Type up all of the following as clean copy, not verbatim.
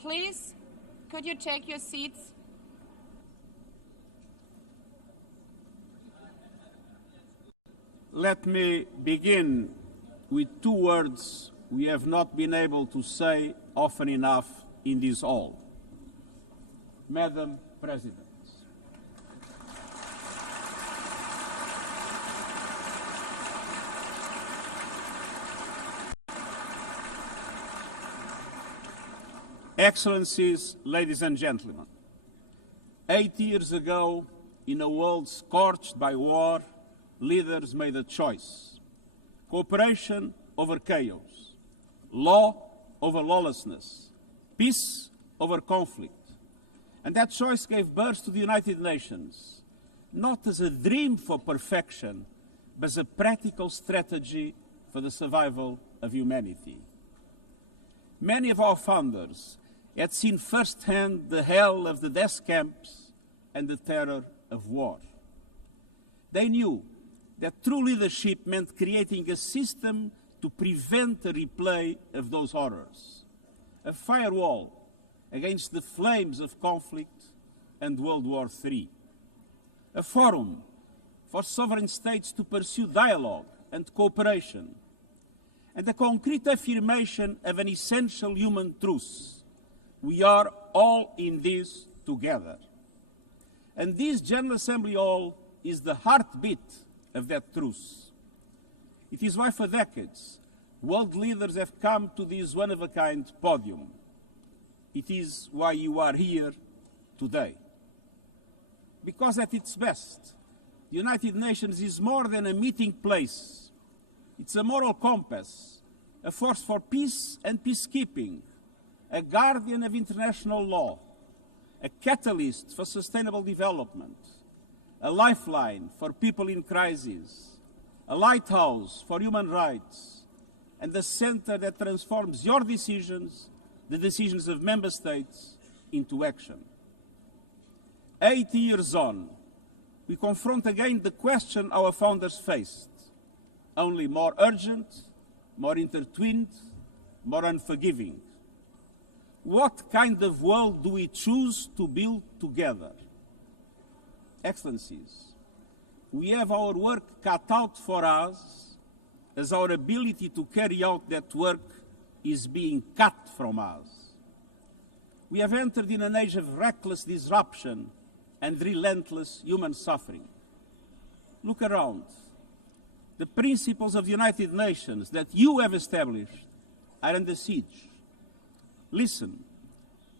Please, could you take your seats? Let me begin with two words we have not been able to say often enough in this hall. Madam President. Excellencies, ladies and gentlemen, 8 years ago, in a world scorched by war, leaders made a choice: cooperation over chaos, law over lawlessness, peace over conflict. And that choice gave birth to the United Nations, not as a dream for perfection, but as a practical strategy for the survival of humanity. Many of our founders had seen firsthand the hell of the death camps and the terror of war. They knew that true leadership meant creating a system to prevent a replay of those horrors, a firewall against the flames of conflict and World War III, a forum for sovereign states to pursue dialogue and cooperation, and a concrete affirmation of an essential human truth: we are all in this together. And this General Assembly Hall is the heartbeat of that truth. It is why for decades world leaders have come to this one-of-a-kind podium. It is why you are here today. Because at its best, the United Nations is more than a meeting place. It's a moral compass, a force for peace and peacekeeping, a guardian of international law, a catalyst for sustainable development, a lifeline for people in crisis, a lighthouse for human rights, and a center that transforms your decisions, the decisions of member states, into action. 80 years on, we confront again the question our founders faced, only more urgent, more intertwined, more unforgiving. What kind of world do we choose to build together? Excellencies, we have our work cut out for us, as our ability to carry out that work is being cut from us. We have entered in an age of reckless disruption and relentless human suffering. Look around. The principles of the United Nations that you have established are under siege. Listen,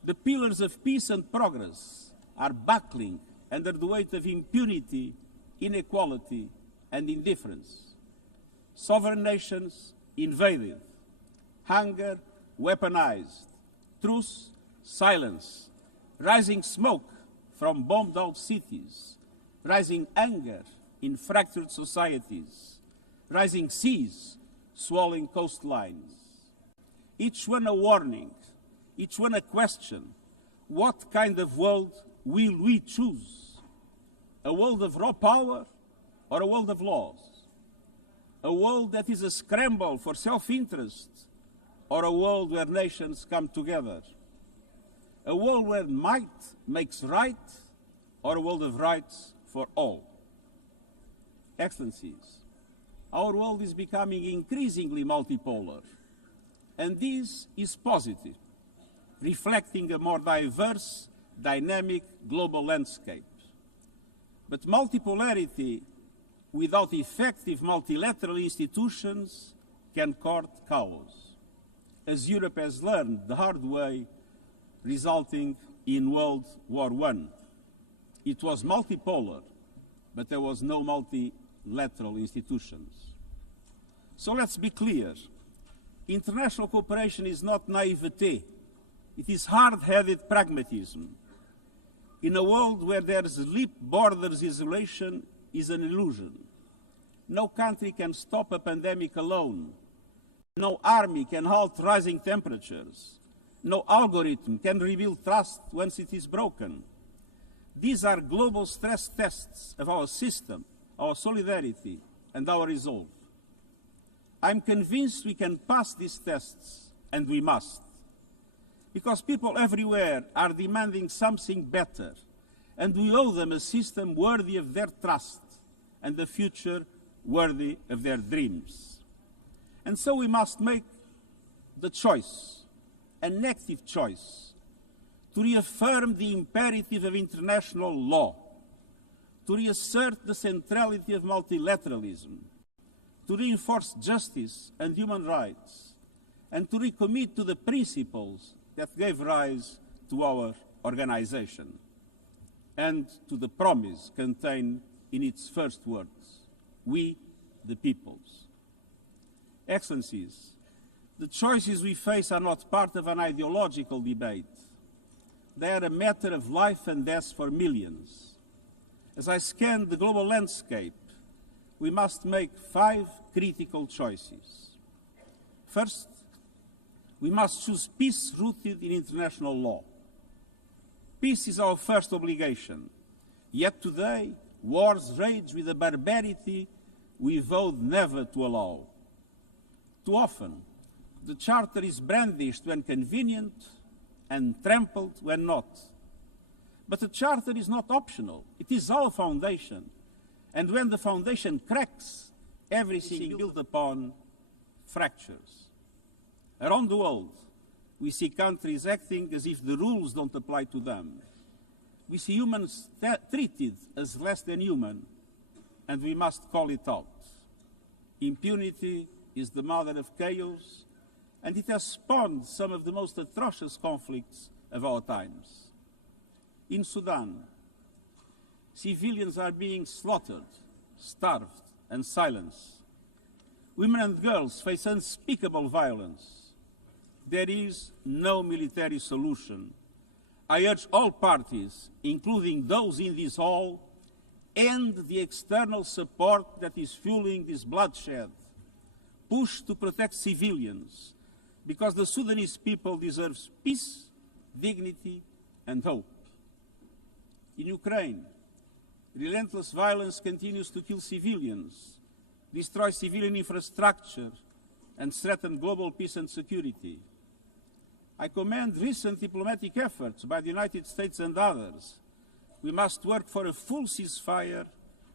the pillars of peace and progress are buckling under the weight of impunity, inequality, and indifference. Sovereign nations invaded, hunger weaponized, truth silence, rising smoke from bombed-out cities, rising anger in fractured societies, rising seas swallowing coastlines. Each one a warning, each one a question: what kind of world will we choose? A world of raw power or a world of laws? A world that is a scramble for self-interest or a world where nations come together? A world where might makes right or a world of rights for all? Excellencies, our world is becoming increasingly multipolar, and this is positive, reflecting a more diverse, dynamic global landscape. But multipolarity without effective multilateral institutions can court chaos, as Europe has learned the hard way, resulting in World War I. It was multipolar, but there was no multilateral institutions. So let's be clear. International cooperation is not naivete. It is hard-headed pragmatism. In a world where there's leap borders, isolation is an illusion. No country can stop a pandemic alone. No army can halt rising temperatures. No algorithm can rebuild trust once it is broken. These are global stress tests of our system, our solidarity, and our resolve. I'm convinced we can pass these tests, and we must. because people everywhere are demanding something better, and we owe them a system worthy of their trust and a future worthy of their dreams. And so we must make the choice, an active choice, to reaffirm the imperative of international law, to reassert the centrality of multilateralism, to reinforce justice and human rights, and to recommit to the principles that gave rise to our organization, and to the promise contained in its first words, we the peoples. Excellencies, the choices we face are not part of an ideological debate. They are a matter of life and death for millions. As I scan the global landscape, we must make 5 critical choices. First, we must choose peace rooted in international law. Peace is our first obligation, yet today wars rage with a barbarity we vowed never to allow. Too often, the Charter is brandished when convenient and trampled when not. But the Charter is not optional. It is our foundation. And when the foundation cracks, everything built upon fractures. Around the world, we see countries acting as if the rules don't apply to them. We see humans treated as less than human, and we must call it out. Impunity is the mother of chaos, and it has spawned some of the most atrocious conflicts of our times. In Sudan, civilians are being slaughtered, starved, and silenced. Women and girls face unspeakable violence. There is no military solution. I urge all parties, including those in this hall, end the external support that is fueling this bloodshed. Push to protect civilians, because the Sudanese people deserve peace, dignity, and hope. In Ukraine, relentless violence continues to kill civilians, destroy civilian infrastructure, and threaten global peace and security. I commend recent diplomatic efforts by the United States and others. We must work for a full ceasefire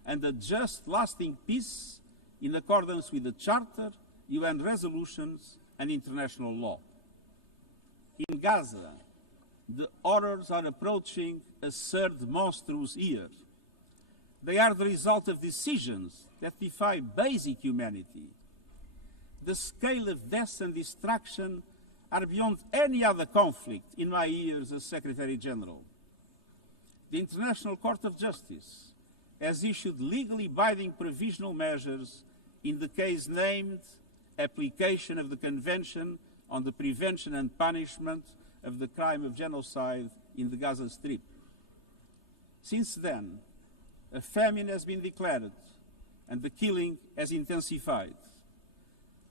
and a just, lasting peace in accordance with the Charter, UN resolutions, and international law. In Gaza, the horrors are approaching a third monstrous year. They are the result of decisions that defy basic humanity. The scale of death and destruction are beyond any other conflict in my years as Secretary-General. The International Court of Justice has issued legally binding provisional measures in the case named Application of the Convention on the Prevention and Punishment of the Crime of Genocide in the Gaza Strip. Since then, a famine has been declared and the killing has intensified.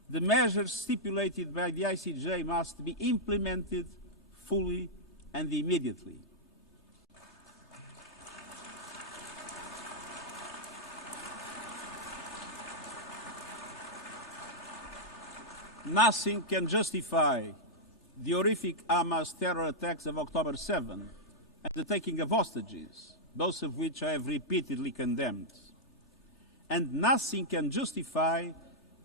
The measures stipulated by the ICJ must be implemented fully and immediately. Nothing can justify the horrific Hamas terror attacks of October 7 and the taking of hostages, both of which I have repeatedly condemned. And nothing can justify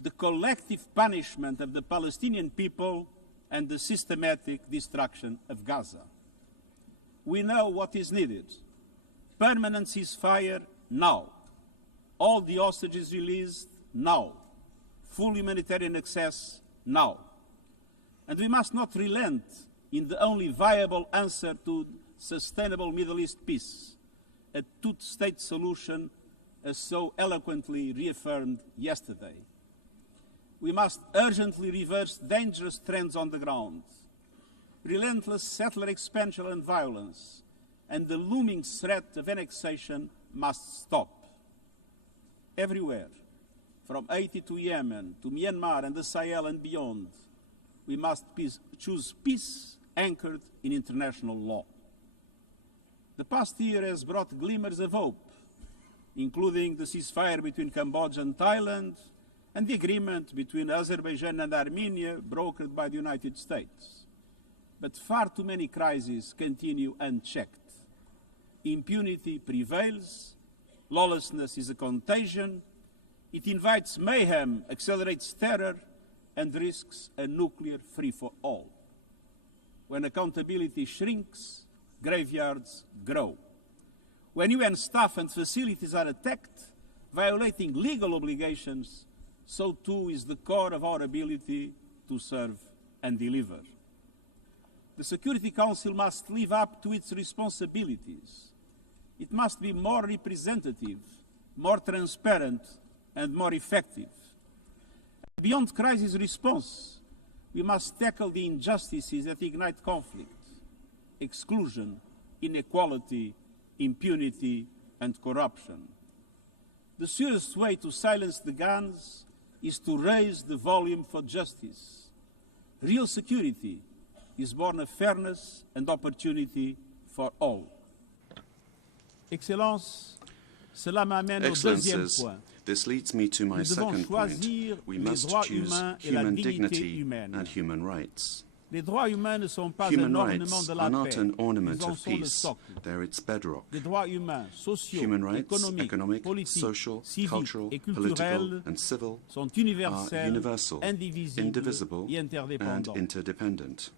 the collective punishment of the Palestinian people and the systematic destruction of Gaza. We know what is needed. Permanent ceasefire now. All the hostages released now. Full humanitarian access now. And we must not relent in the only viable answer to sustainable Middle East peace, a two-state solution as so eloquently reaffirmed yesterday. We must urgently reverse dangerous trends on the ground. Relentless settler expansion and violence, and the looming threat of annexation must stop. Everywhere, from Haiti to Yemen, to Myanmar and the Sahel and beyond, we must choose peace anchored in international law. The past year has brought glimmers of hope, including the ceasefire between Cambodia and Thailand, and the agreement between Azerbaijan and Armenia brokered by the United States. But far too many crises continue unchecked. Impunity prevails, lawlessness is a contagion, it invites mayhem, accelerates terror, and risks a nuclear free-for-all. When accountability shrinks, graveyards grow. When UN staff and facilities are attacked, violating legal obligations, so too is the core of our ability to serve and deliver. The Security Council must live up to its responsibilities. It must be more representative, more transparent, and more effective. Beyond crisis response, we must tackle the injustices that ignite conflict: exclusion, inequality, impunity, and corruption. The surest way to silence the guns is to raise the volume for justice. Real security is born of fairness and opportunity for all. Excellences, cela m'amène au deuxième point. This leads me to my second point. We must choose human dignity and human rights. Les droits humains ne sont pas Human un ornement rights de la are not paix. an ornament Ils en of sont le peace. socle. They're its bedrock. Les droits humains, sociaux, Human rights, économiques, economic, politiques, social, civiques cultural, et political, culturels and civil sont are universels, universal, indivisibles indivisible, et and interdépendants. interdependent.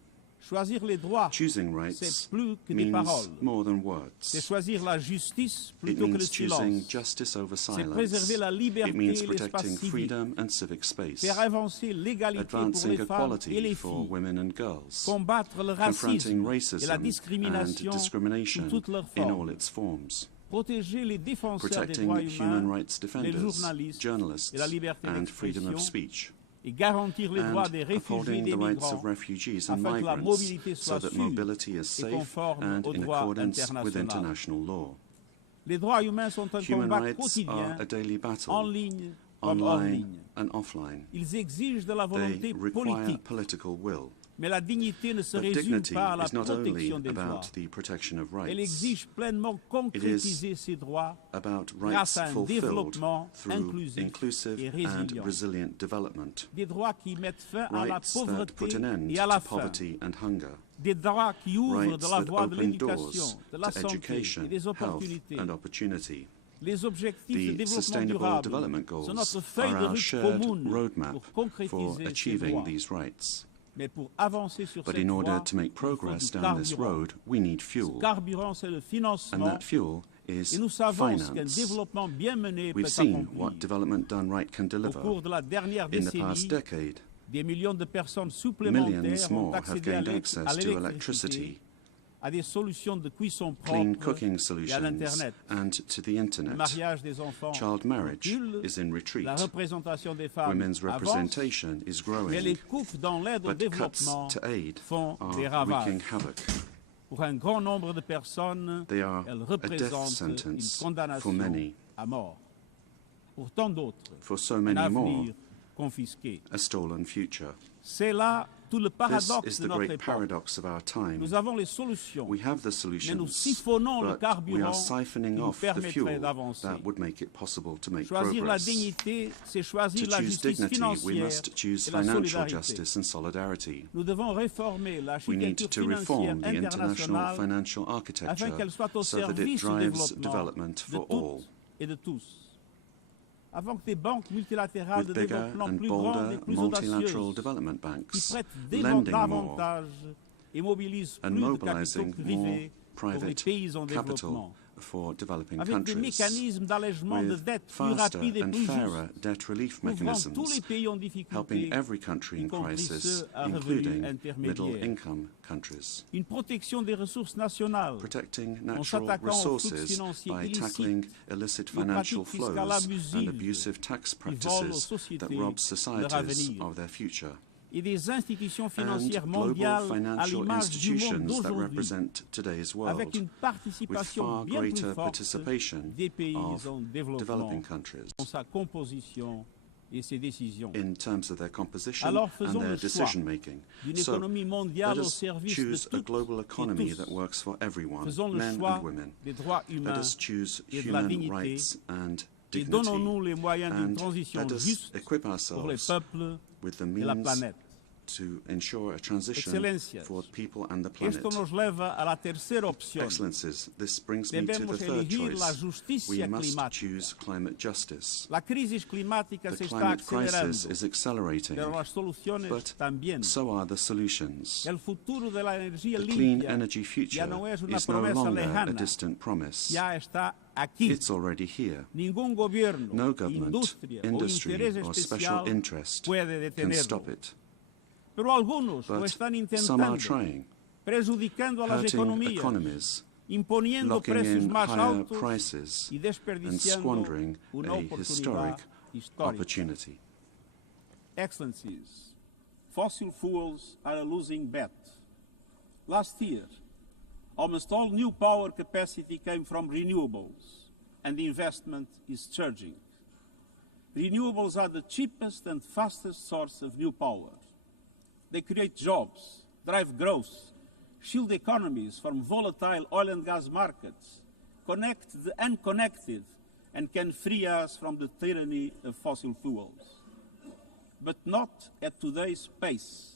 Choisir les droits, Choosing rights c'est plus que des means paroles. more than C'est words. choisir la justice It plutôt que le means choosing silence. justice over C'est silence. préserver la It liberté means et l'espace protecting civique. freedom and civic space. Faire avancer l'égalité pour Advancing les femmes et equality les for filles. women and girls. Combattre le Confronting racisme et la racism and discrimination discrimination sous toutes leurs in formes. all its forms. Protéger les défenseurs des Protecting droits human humains, rights les defenders, journalistes journalists, et la liberté and freedom of d'expression, speech. et garantir les droits And des réfugiés et upholding des the rights of migrants refugees and afin que la migrants mobilité so soit that sûre mobility is et safe conforme and au in droit accordance with international. international law. Les droits humains sont un Human combat rights quotidien, are a daily battle, en ligne comme hors online ligne. and offline. Ils exigent de la They volonté require politique, political will. mais la dignité ne se But résume dignity pas à la is not only protection des droits. about the protection of Elle rights, exige pleinement concrétiser ces droits about grâce rights à un fulfilled développement through inclusif inclusive et and résilient. resilient development. Des droits qui mettent fin à la Rights that put pauvreté an end et à la to faim. poverty and hunger. Des droits qui ouvrent Rights de la that voie de open l'éducation, doors de la to santé education, et des health opportunités. and opportunity. Les objectifs de The développement Sustainable durable Development sont Goals notre feuille are de our route shared commune roadmap pour for concrétiser ces achieving droits. these rights. Mais pour avancer sur But cette in order voie, to make il faut progress du down this carburant. road, we need Ce fuel. carburant, c'est le And financement. that fuel is Et nous savons ce qu'un finance. développement bien mené peut We've seen accomplir. what development done right can Au deliver. cours de la dernière In the past décennie, decade, des millions de personnes millions supplémentaires ont more have accédé à gained access to l'électricité, electricity, à des solutions de cuisson clean propres cooking et à solutions, l'Internet. and to the Le internet. mariage des enfants Child marriage recule, is in retreat. la représentation des femmes Women's avance, representation is mais les growing, coupes dans l'aide au but cuts développement to aid font are des wreaking ravages. havoc. Pour un grand nombre de personnes, They are elles a death représentent une sentence condamnation for many. à mort. Pour tant d'autres, For so un many more, avenir confisqué. a stolen future. C'est là tout le This paradoxe is de the notre great époque. paradox of our time. Nous avons les solutions, We have the mais nous solutions, siphonnons le but we carburant are qui siphoning nous off the permettrait fuel d'avancer. that would make it possible to make Choisir la progress. dignité, c'est To choisir la choose justice dignity, we financière must choose et la financial solidarité. justice and solidarity. Nous devons réformer We need l'architecture to financière reform the international internationale financial afin architecture qu'elle soit au so that it service du drives développement development de for all. toutes et de tous. Avant que des banques multilatérales de With bigger développement and plus grandes bolder et plus multilateral audacieuses, development qui banks prêtent lending more davantage et mobilisent and plus de capitaux mobilizing more privés pour les private pays en capital développement, for developing avec des countries, mécanismes d'allègement de with dette plus faster rapides et and plus fairer justes, debt relief couvrant tous mechanisms, les pays en difficulté, helping every country y in compris crisis, ceux à revenus including intermédiaires. middle-income countries. Une protection des ressources nationales, Protecting en natural s'attaquant aux flux resources financiers by illicites, tackling illicit aux financial pratiques fiscales flows and abusives abusive tax qui volent aux practices sociétés that rob leur societies avenir, of their future. et des institutions And financières global mondiales à financial l'image du monde institutions that d'aujourd'hui, represent today's avec world, une with participation far bien plus greater forte participation des pays of en développement developing countries dans sa composition et ses décisions. in terms of their composition Alors and faisons their le choix decision making. d'une So économie let mondiale au us service de choose a toutes global economy et that tous. works for everyone, Faisons le men choix and women. des droits Let humains us choose et de la human dignité rights and et dignity, donnons-nous les moyens d'une and transition let us juste equip pour les ourselves peuples with the et la means planète. to ensure a transition for people and the planet. Esto nos leva a la tercera opción. Excellencies, this brings me to the third choice. We must choose climate justice. La crisis climática se The está climate crisis acelerando, is accelerating, pero las soluciones but también. so are the solutions. El futuro de la energía The clean limpia energy future ya no es una is no promesa longer a lejana, distant promise. ya está aquí. It's already here. Ningún gobierno, No government, industria o industry, interés or special especial interest puede can detenerlo. stop it. Pero algunos lo But están some are intentando, trying, prejudicando a las hurting economías, economies, imponiendo locking precios in más higher altos prices, y and desperdiciando squandering una a oportunidad historic histórica. opportunity. Excellencies, fossil fuels are a losing bet. Last year, almost all new power capacity came from renewables, and the investment is surging. Renewables are the cheapest and fastest source of new power. They create jobs, drive growth, shield economies from volatile oil and gas markets, connect the unconnected, and can free us from the tyranny of fossil fuels. But not at today's pace.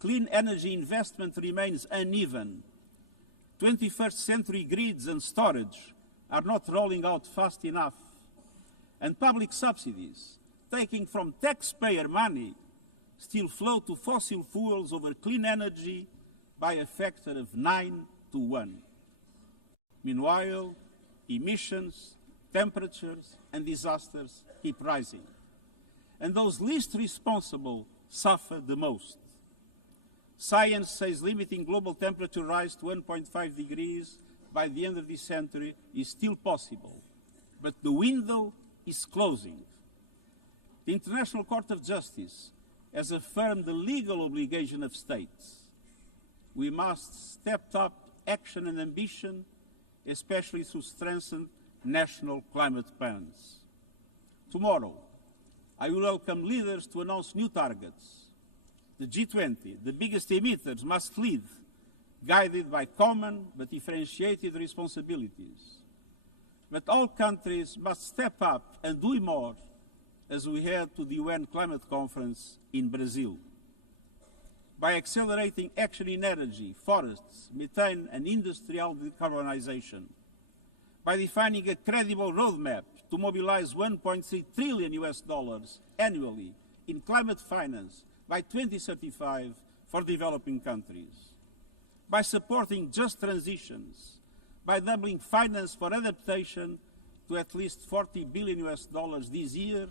Clean energy investment remains uneven. 21st century grids and storage are not rolling out fast enough. And public subsidies, taking from taxpayer money, still flow to fossil fuels over clean energy by a factor of 9 to 1. Meanwhile, emissions, temperatures, and disasters keep rising. And those least responsible suffer the most. Science says limiting global temperature rise to 1.5 degrees by the end of this century is still possible, but the window is closing. The International Court of Justice has affirmed the legal obligation of states. We must step up action and ambition, especially through strengthened national climate plans. Tomorrow, I will welcome leaders to announce new targets. The G20, the biggest emitters, must lead, guided by common but differentiated responsibilities. But all countries must step up and do more as we head to the UN Climate Conference in Brazil. By accelerating action in energy, forests, methane and industrial decarbonization. By defining a credible roadmap to mobilize $1.3 trillion annually in climate finance by 2035 for developing countries. By supporting just transitions, by doubling finance for adaptation to at least $40 billion this year,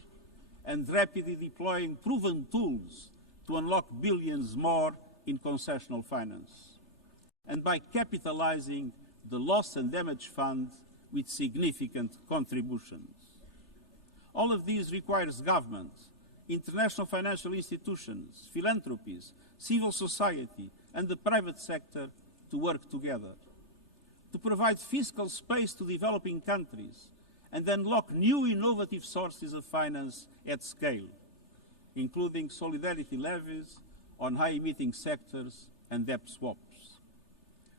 and rapidly deploying proven tools to unlock billions more in concessional finance. And by capitalizing the Loss and Damage Fund with significant contributions. All of these requires government, international financial institutions, philanthropies, civil society, and the private sector to work together. To provide fiscal space to developing countries and unlock new innovative sources of finance at scale, including solidarity levies on high-emitting sectors and debt swaps.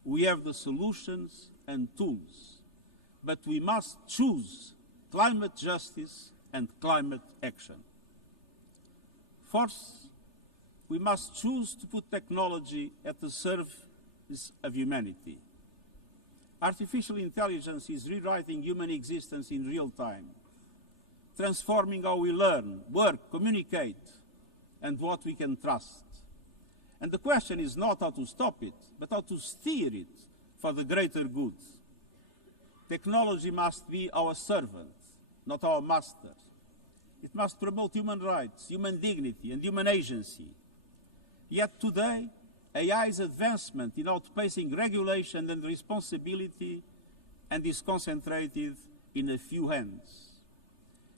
We have the solutions and tools, but we must choose climate justice and climate action. Fourth, we must choose to put technology at the service of humanity. Artificial intelligence is rewriting human existence in real time, transforming how we learn, work, communicate, and what we can trust. And the question is not how to stop it, but how to steer it for the greater good. Technology must be our servant, not our master. It must promote human rights, human dignity, and human agency. Yet today, AI's advancement in outpacing regulation and responsibility and is concentrated in a few hands.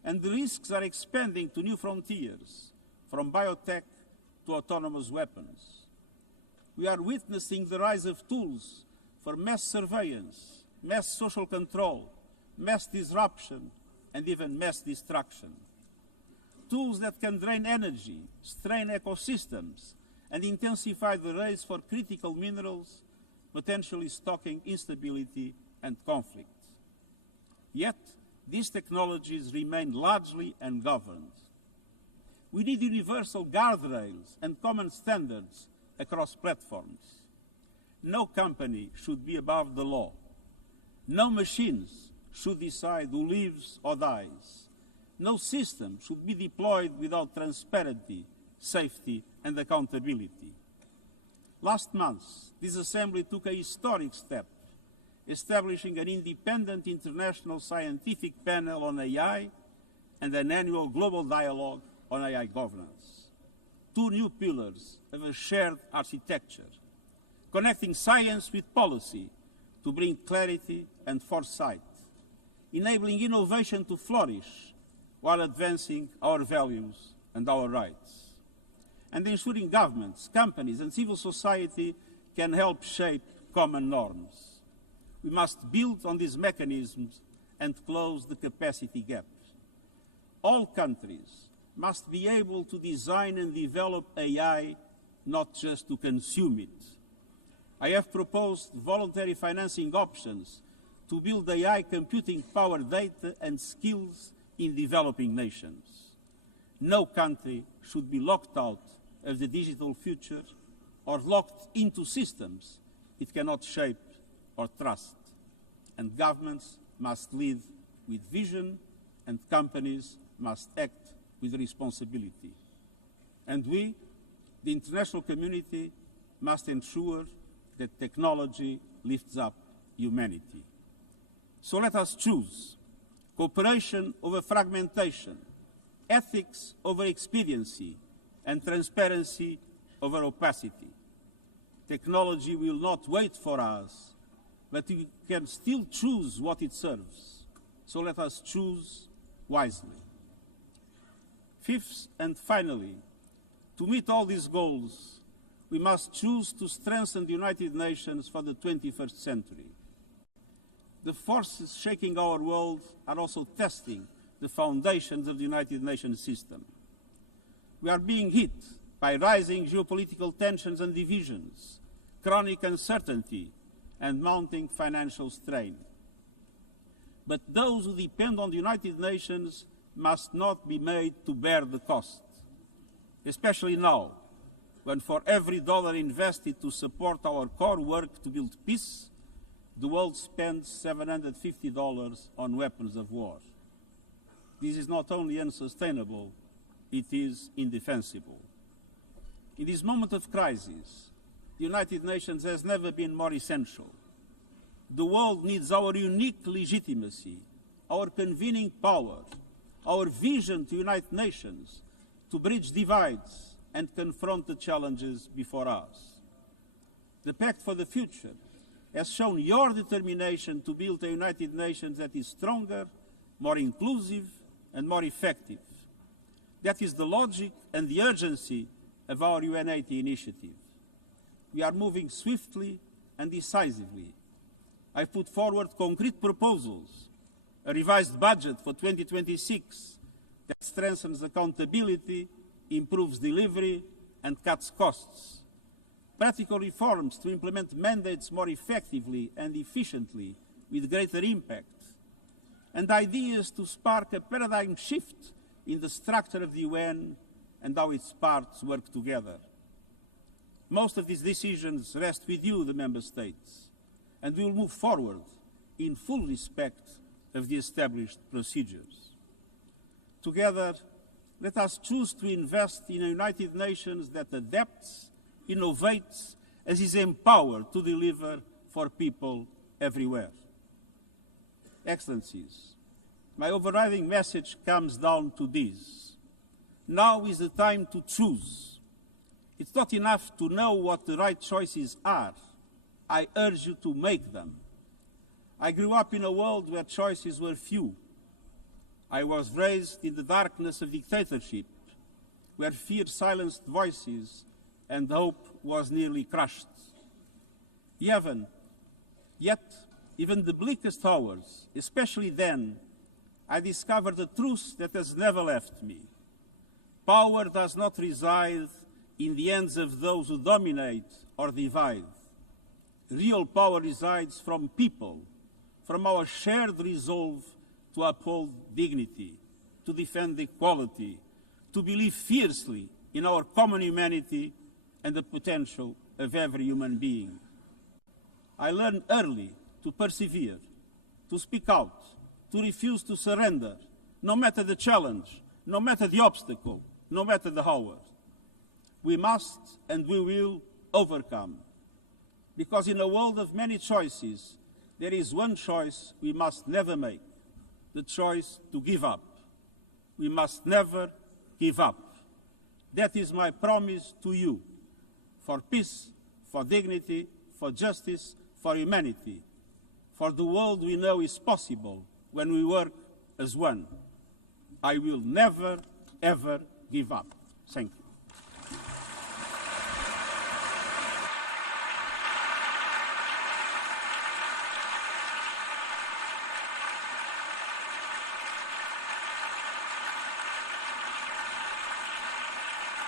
And the risks are expanding to new frontiers, from biotech to autonomous weapons. We are witnessing the rise of tools for mass surveillance, mass social control, mass disruption, and even mass destruction. Tools that can drain energy, strain ecosystems, and intensify the race for critical minerals, potentially stoking instability and conflict. Yet, these technologies remain largely ungoverned. We need universal guardrails and common standards across platforms. No company should be above the law. No machines should decide who lives or dies. No system should be deployed without transparency, safety, and accountability. Last month, this Assembly took a historic step, establishing an independent international scientific panel on AI and an annual global dialogue on AI governance. Two new pillars of a shared architecture, connecting science with policy to bring clarity and foresight, enabling innovation to flourish while advancing our values and our rights, and ensuring governments, companies, and civil society can help shape common norms. We must build on these mechanisms and close the capacity gap. All countries must be able to design and develop AI, not just to consume it. I have proposed voluntary financing options to build AI computing power, data, and skills in developing nations. No country should be locked out of the digital future or locked into systems it cannot shape or trust. And governments must lead with vision, and companies must act with responsibility. And we, the international community, must ensure that technology lifts up humanity. So let us choose cooperation over fragmentation, ethics over expediency, and transparency over opacity. Technology will not wait for us, but we can still choose what it serves. So let us choose wisely. Fifth and finally, to meet all these goals, we must choose to strengthen the United Nations for the 21st century. The forces shaking our world are also testing the foundations of the United Nations system. We are being hit by rising geopolitical tensions and divisions, chronic uncertainty, and mounting financial strain. But those who depend on the United Nations must not be made to bear the cost, especially now, when for every dollar invested to support our core work to build peace, the world spends $750 on weapons of war. This is not only unsustainable, it is indefensible. In this moment of crisis, the United Nations has never been more essential. The world needs our unique legitimacy, our convening power, our vision to unite nations, to bridge divides and confront the challenges before us. The Pact for the Future has shown your determination to build a United Nations that is stronger, more inclusive, and more effective. That is the logic and the urgency of our UN80 initiative. We are moving swiftly and decisively. I put forward concrete proposals, a revised budget for 2026 that strengthens accountability, improves delivery, and cuts costs. Practical reforms to implement mandates more effectively and efficiently with greater impact. And ideas to spark a paradigm shift in the structure of the UN and how its parts work together. Most of these decisions rest with you, the Member States, and we will move forward in full respect of the established procedures. Together, let us choose to invest in a United Nations that adapts, innovates, and is empowered to deliver for people everywhere. Excellencies, my overriding message comes down to this. Now is the time to choose. It's not enough to know what the right choices are. I urge you to make them. I grew up in a world where choices were few. I was raised in the darkness of dictatorship, where fear silenced voices and hope was nearly crushed. Yet, even the bleakest hours, especially then, I discovered a truth that has never left me. Power does not reside in the hands of those who dominate or divide. Real power resides from people, from our shared resolve to uphold dignity, to defend equality, to to believe fiercely in our common humanity and the potential of every human being. I learned early to persevere, to speak out, to refuse to surrender, no matter the challenge, no matter the obstacle, no matter the hour. We must and we will overcome. Because in a world of many choices, there is one choice we must never make, the choice to give up. We must never give up. That is my promise to you, for peace, for dignity, for justice, for humanity, for the world we know is possible when we work as one. I will never, ever give up. Thank you.